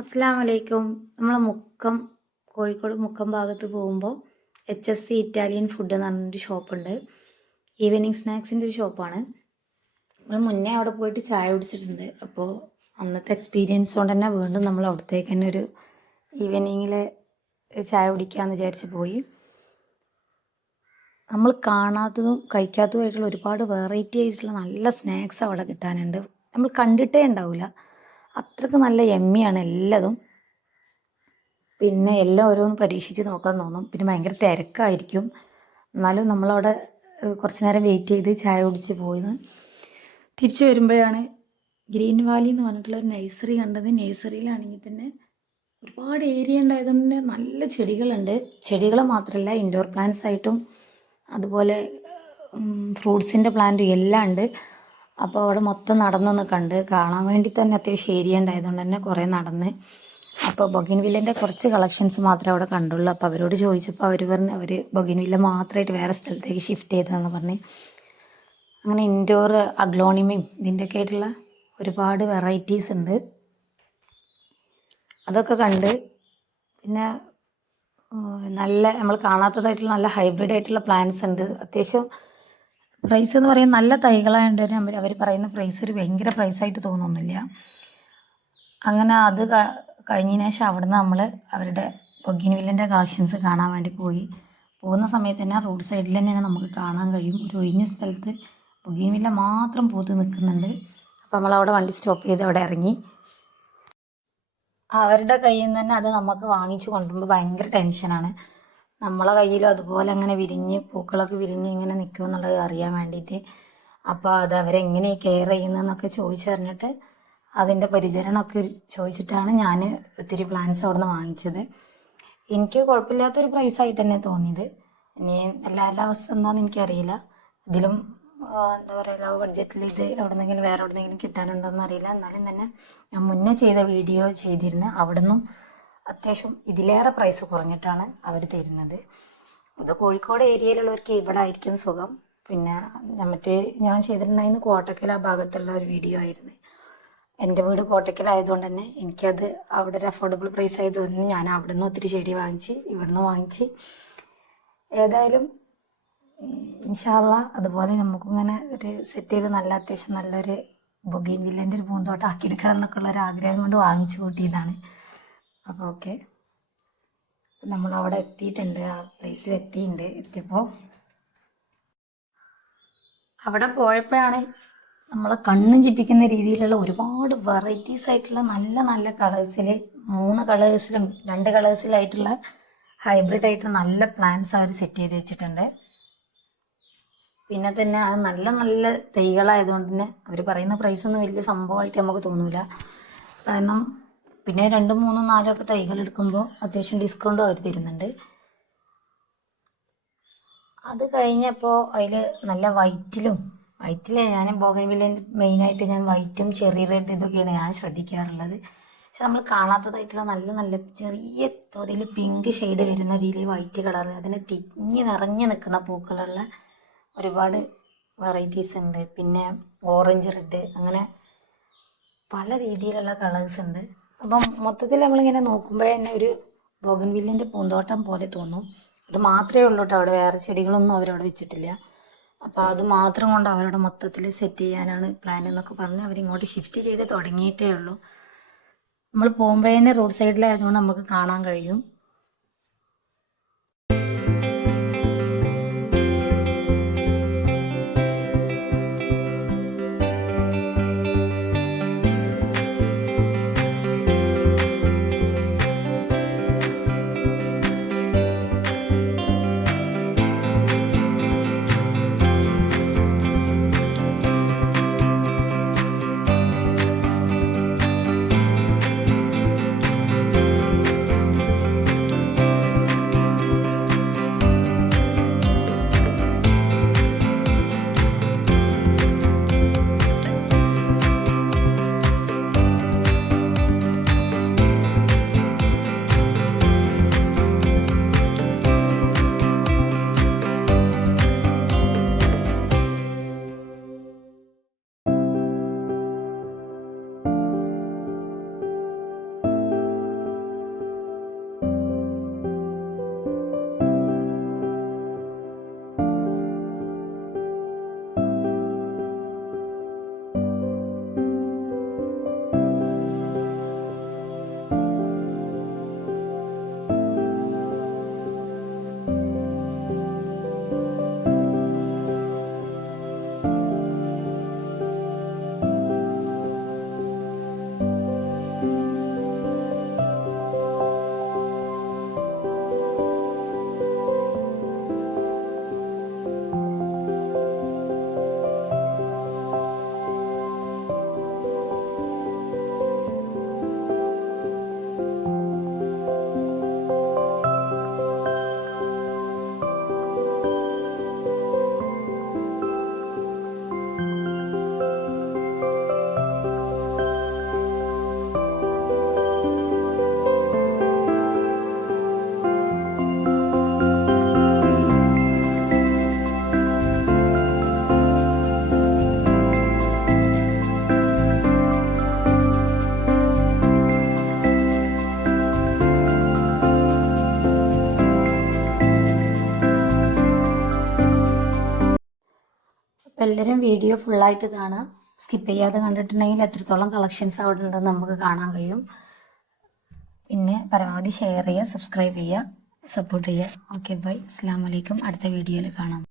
അസ്സാം വലൈക്കും നമ്മൾ മുക്കം കോഴിക്കോട് മുക്കം ഭാഗത്ത് പോകുമ്പോൾ H F C Italian food എന്ന് പറഞ്ഞൊരു ഷോപ്പുണ്ട്. ഈവനിങ് സ്നാക്സിന്റെ ഒരു ഷോപ്പാണ്. നമ്മൾ മുന്നേ അവിടെ പോയിട്ട് ചായ കുടിച്ചിട്ടുണ്ട്. അപ്പോൾ അന്നത്തെ എക്സ്പീരിയൻസ് കൊണ്ട് തന്നെ വീണ്ടും നമ്മൾ അവിടത്തേക്ക് തന്നെ ഒരു ഈവനിങ്ങിൽ ചായ കുടിക്കാമെന്ന് വിചാരിച്ച് പോയി. നമ്മൾ കാണാത്തതും കഴിക്കാത്തതുമായിട്ടുള്ള ഒരുപാട് വെറൈറ്റി ആയിട്ടുള്ള നല്ല സ്നാക്സ് അവിടെ കിട്ടാനുണ്ട്. നമ്മൾ കണ്ടിട്ടേ ഉണ്ടാവില്ല അത്രയ്ക്ക് നല്ല എമ്മിയാണ് എല്ലാതും. പിന്നെ എല്ലാം ഓരോന്ന് പരീക്ഷിച്ച് നോക്കാൻ തോന്നും. പിന്നെ ഭയങ്കര തിരക്കായിരിക്കും. എന്നാലും നമ്മളവിടെ കുറച്ച് നേരം വെയിറ്റ് ചെയ്ത് ചായ കുടിച്ച് പോയത് തിരിച്ചു വരുമ്പോഴാണ് ഗ്രീൻ വാലി എന്ന് പറഞ്ഞിട്ടുള്ള ഒരു നഴ്സറി കണ്ടത്. നഴ്സറിയിലാണെങ്കിൽ തന്നെ ഒരുപാട് ഏരിയ ഉണ്ടായതുകൊണ്ട് നല്ല ചെടികളുണ്ട്. ചെടികൾ മാത്രമല്ല ഇൻഡോർ പ്ലാന്റ്സ് ആയിട്ടും അതുപോലെ ഫ്രൂട്ട്സിന്റെ പ്ലാന്റും എല്ലാം ഉണ്ട്. അപ്പോൾ അവിടെ മൊത്തം നടന്നൊന്ന് കണ്ട് കാണാൻ വേണ്ടി തന്നെ അത്യാവശ്യം ഏരിയ ഉണ്ടായതുകൊണ്ട് തന്നെ കുറേ നടന്ന്. അപ്പോൾ ബൊഗിൻവില്ലിന്റെ കുറച്ച് കളക്ഷൻസ് മാത്രമേ അവിടെ കണ്ടുള്ളൂ. അപ്പോൾ അവരോട് ചോദിച്ചപ്പോൾ അവർ പറഞ്ഞ് അവർ ബൊഗിൻവില്ല മാത്രമായിട്ട് വേറെ സ്ഥലത്തേക്ക് ഷിഫ്റ്റ് ചെയ്തതെന്ന് പറഞ്ഞ്. അങ്ങനെ ഇൻഡോർ അഗ്ലോണിമയും ഇതിന്റെയൊക്കെ ആയിട്ടുള്ള ഒരുപാട് വെറൈറ്റീസ് ഉണ്ട്. അതൊക്കെ കണ്ട് പിന്നെ നല്ല നമ്മൾ കാണാത്തതായിട്ടുള്ള നല്ല ഹൈബ്രിഡ് ആയിട്ടുള്ള പ്ലാന്റ്സ് ഉണ്ട്. അത്യാവശ്യം പ്രൈസ് എന്ന് പറയുന്നത് നല്ല തൈകളായതുകൊണ്ട് തന്നെ അവർ പറയുന്ന പ്രൈസ് ഒരു ഭയങ്കര പ്രൈസായിട്ട് തോന്നുന്നില്ല. അങ്ങനെ അത് കഴിഞ്ഞതിന് ശേഷം അവിടുന്ന് നമ്മൾ അവരുടെ ബൊഗിൻവില്ലിന്റെ കളക്ഷൻസ് കാണാൻ വേണ്ടി പോയി. പോകുന്ന സമയത്ത് തന്നെ റോഡ് സൈഡിൽ തന്നെ നമുക്ക് കാണാൻ കഴിയും. ഒരു ഒഴിഞ്ഞ സ്ഥലത്ത് ബൊഗിൻവില്ല മാത്രം പൂത്ത് നിൽക്കുന്നുണ്ട്. അപ്പോൾ നമ്മൾ അവിടെ വണ്ടി സ്റ്റോപ്പ് ചെയ്ത് അവിടെ ഇറങ്ങി. അവരുടെ കയ്യിൽ നിന്ന് തന്നെ അത് നമുക്ക് വാങ്ങിച്ചു കൊണ്ടുപോകുമ്പോൾ ഭയങ്കര ടെൻഷനാണ് നമ്മളെ കയ്യിലും അതുപോലെ അങ്ങനെ വിരിഞ്ഞ് പൂക്കളൊക്കെ വിരിഞ്ഞ് ഇങ്ങനെ നിൽക്കും എന്നുള്ളത് അറിയാൻ വേണ്ടിയിട്ട്. അപ്പോൾ അത് അവരെങ്ങനെ കെയർ ചെയ്യുന്നതെന്നൊക്കെ ചോദിച്ചറിഞ്ഞിട്ട് അതിന്റെ പരിചരണമൊക്കെ ചോദിച്ചിട്ടാണ് ഞാൻ ഒത്തിരി പ്ലാന്റ്സ് അവിടെ നിന്ന് വാങ്ങിച്ചത്. എനിക്ക് കുഴപ്പമില്ലാത്തൊരു പ്രൈസായിട്ട് തന്നെ തോന്നിയത്. ഇനി എല്ലാവരുടെ അവസ്ഥ എന്താണെന്ന് എനിക്കറിയില്ല. ഇതിലും എന്താ പറയുക ലോ ബഡ്ജറ്റിൽ ഇത് എവിടെന്നെങ്കിലും വേറെ എവിടെന്നെങ്കിലും കിട്ടാനുണ്ടോ എന്നറിയില്ല എന്നാലും തന്നെ ഞാൻ മുന്നേ ചെയ്ത വീഡിയോ ചെയ്തിരുന്നു അവിടെ നിന്നും അത്യാവശ്യം ഇതിലേറെ പ്രൈസ് കുറഞ്ഞിട്ടാണ് അവർ തരുന്നത്. ഇത് കോഴിക്കോട് ഏരിയയിലുള്ളവർക്ക് ഇവിടെ ആയിരിക്കും സുഖം. പിന്നെ മറ്റേ ഞാൻ ചെയ്തിട്ടുണ്ടായിരുന്നു കോട്ടക്കൽ ആ ഭാഗത്തുള്ള ഒരു വീഡിയോ ആയിരുന്നു. എന്റെ വീട് കോട്ടക്കലായതുകൊണ്ട് തന്നെ എനിക്കത് അവിടെ ഒരു അഫോർഡബിൾ പ്രൈസ് ആയതുകൊണ്ട് ഞാൻ അവിടെ നിന്ന് ഒത്തിരി ചെടി വാങ്ങിച്ച് ഇവിടുന്ന് വാങ്ങിച്ച്. ഏതായാലും ഇൻഷാല്ല അതുപോലെ നമുക്കിങ്ങനെ ഒരു സെറ്റ് ചെയ്ത് നല്ല അത്യാവശ്യം നല്ലൊരു ബൊഗീൻ വില്ലന്റെ ഒരു പൂന്തോട്ടം ആക്കിയെടുക്കണം എന്നൊക്കെ ഉള്ള ഒരു ആഗ്രഹം കൊണ്ട് വാങ്ങിച്ചു കൂട്ടിയതാണ്. അപ്പോൾ ഓക്കെ. നമ്മൾ അവിടെ എത്തിയിട്ടുണ്ട്. ആ പ്ലേസിൽ എത്തിയിട്ടുണ്ട് എത്തിയപ്പോൾ അവിടെ പോയപ്പോഴാണ് നമ്മളെ കണ്ണും ചിപ്പിക്കുന്ന രീതിയിലുള്ള ഒരുപാട് വെറൈറ്റീസ് ആയിട്ടുള്ള നല്ല നല്ല കളേഴ്സിൽ മൂന്ന് കളേഴ്സിലും രണ്ട് കളേഴ്സിലായിട്ടുള്ള ഹൈബ്രിഡ് ആയിട്ടുള്ള നല്ല പ്ലാന്റ്സ് അവർ സെറ്റ് ചെയ്ത് വെച്ചിട്ടുണ്ട്. പിന്നെ തന്നെ അത് നല്ല നല്ല തൈകളായതുകൊണ്ട് തന്നെ അവർ പറയുന്ന പ്രൈസ് ഒന്നും വലിയ സംഭവമായിട്ട് നമുക്ക് തോന്നൂല. കാരണം പിന്നെ രണ്ടും മൂന്നും നാലും ഒക്കെ തൈകൾ എടുക്കുമ്പോൾ അത്യാവശ്യം ഡിസ്കൗണ്ട് അവർ തരുന്നുണ്ട്. അത് കഴിഞ്ഞപ്പോൾ അതിൽ നല്ല വൈറ്റിലും വൈറ്റിൽ ഞാൻ ബോഗൻവില്ലിന്റെ മെയിനായിട്ട് ഞാൻ വൈറ്റും ചെറിയ റെഡ് ഇതൊക്കെയാണ് ഞാൻ ശ്രദ്ധിക്കാറുള്ളത്. പക്ഷെ നമ്മൾ കാണാത്തതായിട്ടുള്ള നല്ല നല്ല ചെറിയ തോതിൽ പിങ്ക് ഷെയ്ഡ് വരുന്ന രീതിയിൽ വൈറ്റ് കളർ അതിനെ തിങ്ങി നിറഞ്ഞു നിൽക്കുന്ന പൂക്കളുള്ള ഒരുപാട് വെറൈറ്റീസ് ഉണ്ട്. പിന്നെ ഓറഞ്ച് റെഡ് അങ്ങനെ പല രീതിയിലുള്ള കളേഴ്സ് ഉണ്ട്. അപ്പം മൊത്തത്തിൽ നമ്മളിങ്ങനെ നോക്കുമ്പോൾ തന്നെ ഒരു ബോഗൻവില്ലിന്റെ പൂന്തോട്ടം പോലെ തോന്നും. അത് മാത്രമേ ഉള്ളൂ കേട്ടോ അവിടെ. വേറെ ചെടികളൊന്നും അവരവിടെ വെച്ചിട്ടില്ല. അപ്പോൾ അത് മാത്രം കൊണ്ട് അവരുടെ മൊത്തത്തിൽ സെറ്റ് ചെയ്യാനാണ് പ്ലാൻ എന്നൊക്കെ പറഞ്ഞ് അവരിങ്ങോട്ട് ഷിഫ്റ്റ് ചെയ്ത് തുടങ്ങിയിട്ടേ ഉള്ളൂ. നമ്മൾ പോകുമ്പോഴേ റോഡ് സൈഡിലായതുകൊണ്ട് നമുക്ക് കാണാൻ കഴിയും. അപ്പോൾ എല്ലാവരും വീഡിയോ ഫുള്ളായിട്ട് കാണുക. സ്കിപ്പ് ചെയ്യാതെ കണ്ടിട്ടുണ്ടെങ്കിൽ എത്രത്തോളം കളക്ഷൻസ് അവിടെ ഉണ്ടെന്ന് നമുക്ക് കാണാൻ കഴിയും. പിന്നെ പരമാവധി ഷെയർ ചെയ്യുക സബ്സ്ക്രൈബ് ചെയ്യുക സപ്പോർട്ട് ചെയ്യുക. ഓക്കെ ബൈ അസ്സാം വലൈക്കും അടുത്ത വീഡിയോയിൽ കാണാം.